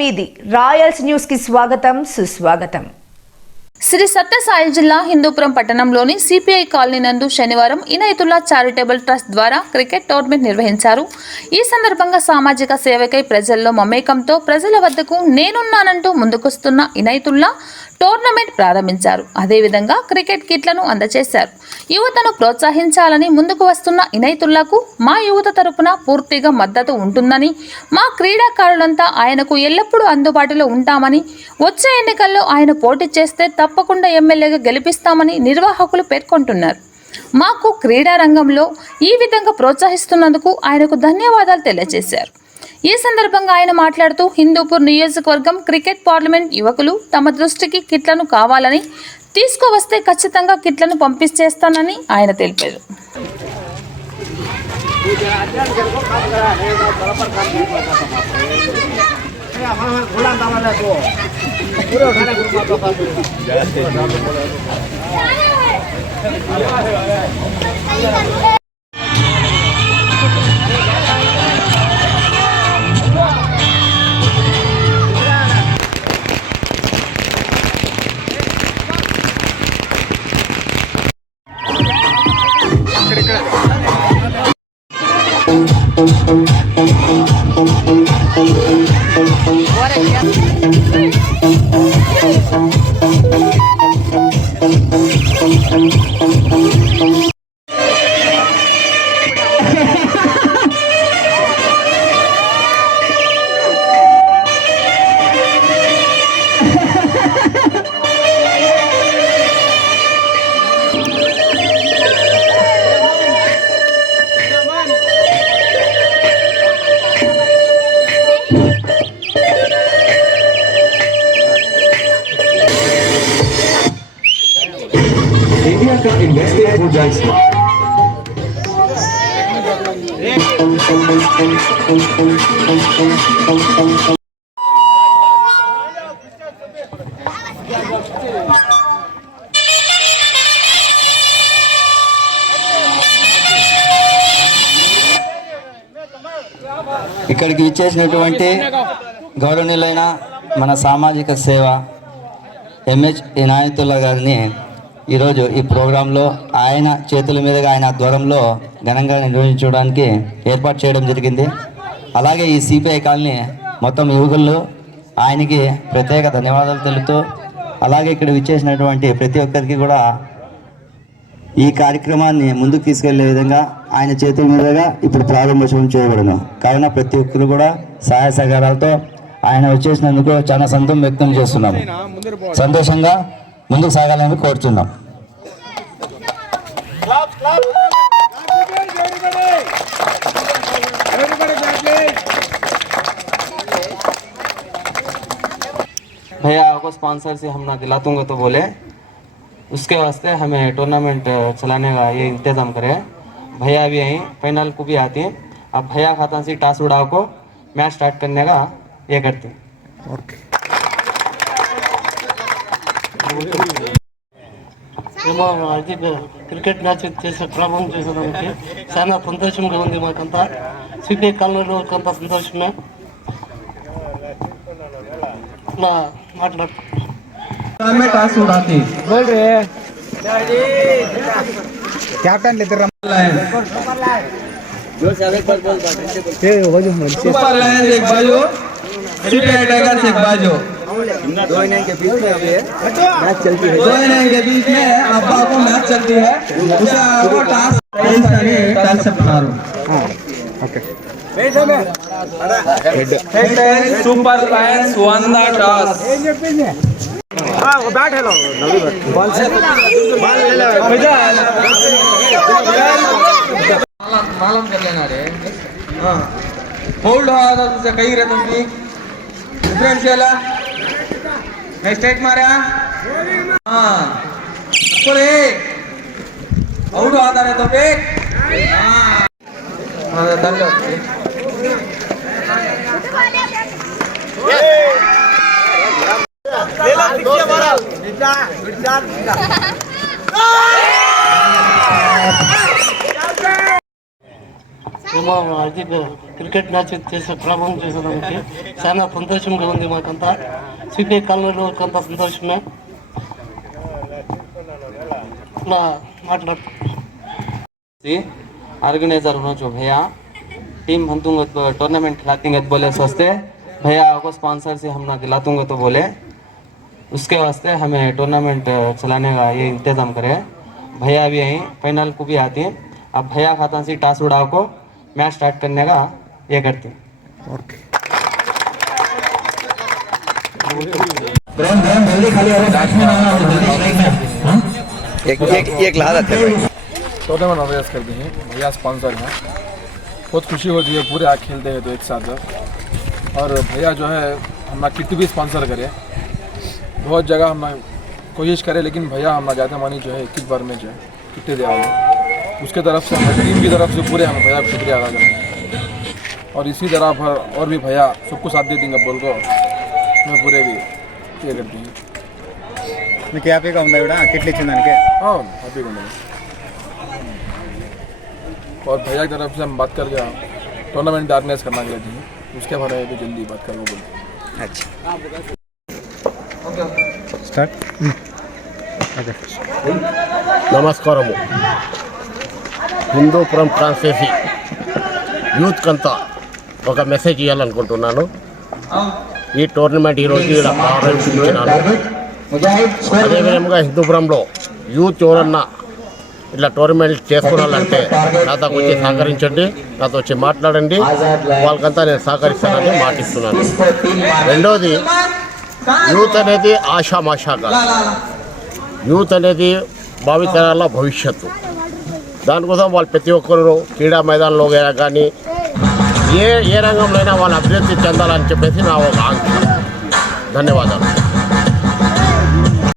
మీది Royals news కి స్వాగతం సుస్వాగతం. శ్రీ సత్యసాయి జిల్లా హిందూపురం పట్టణంలోని సిపిఐ కాలనీ నందు శనివారం ఇనయతుల్లా చారిటబుల్ ట్రస్ట్ ద్వారా క్రికెట్ టోర్నమెంట్ నిర్వహించారు. ఈ సందర్భంగా సామాజిక సేవకై ప్రజల్లో మమేకంతో ప్రజల వద్దకు నేనున్నానంటూ ముందుకొస్తున్న ఇనయతుల్లా టోర్నమెంట్ ప్రారంభించారు. అదేవిధంగా క్రికెట్ కిట్లను అందజేశారు. యువతను ప్రోత్సహించాలని ముందుకు వస్తున్న ఇనయతుల్లాకు మా యువత తరపున పూర్తిగా మద్దతు ఉంటుందని, మా క్రీడాకారులంతా ఆయనకు ఎల్లప్పుడూ అందుబాటులో ఉంటామని, వచ్చే ఎన్నికల్లో ఆయన పోటీ చేస్తే తప్పకుండా ఎమ్మెల్యేగా గెలిపిస్తామని నిర్వాహకులు పేర్కొంటున్నారు. మాకు క్రీడా రంగంలో ఈ విధంగా ప్రోత్సహిస్తున్నందుకు ఆయనకు ధన్యవాదాలు తెలియజేశారు. ఈ సందర్భంగా ఆయన మాట్లాడుతూ హిందూపూర్ నియోజకవర్గం క్రికెట్ పార్లమెంట్ యువకులు తమ దృష్టికి కిట్లను కావాలని, తీసుకువస్తే ఖచ్చితంగా కిట్లను పంపించేస్తానని ఆయన తెలిపారు. ఇక్కడికి విచ్చేసినటువంటి గౌరవనీయులైన మన సామాజిక సేవ ఎంహెచ్ ఇనాయతుల్లా గారిని ఈరోజు ఈ ప్రోగ్రాంలో ఆయన చేతుల మీదుగా ఆయన ఆధ్వర్యంలో ఘనంగా నిర్వహించడానికి ఏర్పాటు చేయడం జరిగింది. అలాగే ఈ సిపిఐ కాలనీ మొత్తం యువకులు ఆయనకి ప్రత్యేక ధన్యవాదాలు తెలుపుతూ, అలాగే ఇక్కడ విచ్చేసినటువంటి ప్రతి ఒక్కరికి కూడా ఈ కార్యక్రమాన్ని ముందుకు తీసుకెళ్లే విధంగా ఆయన చేతుల మీదుగా ఇప్పుడు ప్రారంభోత్సవం చేయబడను. కావున ప్రతి ఒక్కరు కూడా సహాయ సహకారాలతో ఆయన వచ్చేసినందుకు చాలా సంతోషం వ్యక్తం చేస్తున్నాము. సంతోషంగా ముందుకు సాగాలని కోరుతున్నాం. भैया को स्पॉन्सर से हम ना दिलातूंगा तो बोले, उसके वास्ते हमें टूर्नामेंट चलाने का ये इंतज़ाम करे. भैया भी यहीं फाइनल को भी आती हैं. अब भैया खाता से टास उड़ाओ को मैच स्टार्ट करने का ये करते हैं. మేము అది క్రికెట్ మ్యాచ్ చేసే ప్రారంభం చేసేదానికి చాలా సంతోషంగా ఉంది. మాకంతా సిపిఐ కాలనీలో కొంత సంతోషమే. ఇలా మాట్లాడుతున్నాం. दो इनिंग के बीच में अभी मैच चलती है. दो इनिंग के बीच में अब्बा को मैच चलती है. उसे आपको टास्क से बना रहा हूं. Okay. Super Lions one the toss. वो बैट है लो बॉल से बॉल ले लो. मालूम कर लेना रे. हां होल्ड हो आता तुझे कहीं रे तुमनी डिफरेंस केला. स्ट्राइक मारा. हाँ बोले आउट आता है तो पेट. हाँ మేము అది క్రికెట్ మ్యాచ్ చేసే ప్రారంభం చేసేదానికి చాలా సంతోషంగా ఉంది. మాకంతా సిపిఐ కాలనీలో కొంత సంతోషమే. ఇట్లా ऑर्गेनाइजर जो भैया टीम हम तुम टूर्नामेंट खिलातेंगे तो बोले सस्ते भैया को स्पॉन्सर से हम ना दिलातूंगे तो बोले उसके वास्ते हमें टूर्नामेंट चलाने का ये इंतज़ाम करे। भैया भी यहीं फाइनल को भी आती हैं। अब भैया खाता से टास उड़ाव को मैच स्टार्ट करने का ये करती हैं। टूर्नामेंट ऑर्गेनाइज करते हैं, भैया स्पॉन्सर हैं। बहुत खुशी होती है पूरे आग खेलते हैं तो एक साथ। और भैया जो है हमारा किट भी स्पॉन्सर करे। बहुत जगह हम कोशिश करें लेकिन भैया हमारा ज़्यादा मानी जो है 21 बार में जो है किट दिया है। उसके तरफ से हमारी टीम की तरफ से पूरे हम भैया को शुक्रिया अदा करें। और इसी तरह पर और भी भैया सबको साथ दे देंगे बोल को मैं पूरे भी ये करती हूँ। మీకు హ్యాపీగా ఉందా ఇవిడ కిట్లు ఇచ్చిన దానికి? हाँ हैप्पी को और भैया की तरफ से हम बात करके टूर्नामेंट ऑर्गेनाइज करना चाहते हैं, उसके बारे में भी जल्दी बात करना बोलते हैं। अच्छा స్టార్ట్ ఓకే నమస్కారము. హిందూపురం కాన్స్టిట్యూన్సీ యూత్ కంతా ఒక మెసేజ్ ఇవ్వాలనుకుంటున్నాను. ఈ టోర్నమెంట్ ఈరోజు ఇలా ప్రారంభించినాను. అదేవిధంగా హిందూపురంలో యూత్ ఎవరన్నా ఇట్లా టోర్నమెంట్ చేసుకోవాలంటే నాతో వచ్చి సహకరించండి, నాతో వచ్చి మాట్లాడండి. వాళ్ళకంతా నేను సహకరిస్తానని మాటిస్తున్నాను. రెండోది, యూత్ అనేది ఆషామాషా కాదు. యూత్ అనేది భావితరాల భవిష్యత్తు. దానికోసం వాళ్ళు ప్రతి ఒక్కరు క్రీడా మైదానంలో కానీ ఏ రంగంలో అయినా వాళ్ళు అభివృద్ధి చెందాలని చెప్పేసి నా ఒక ఆంక్ష. ధన్యవాదాలు.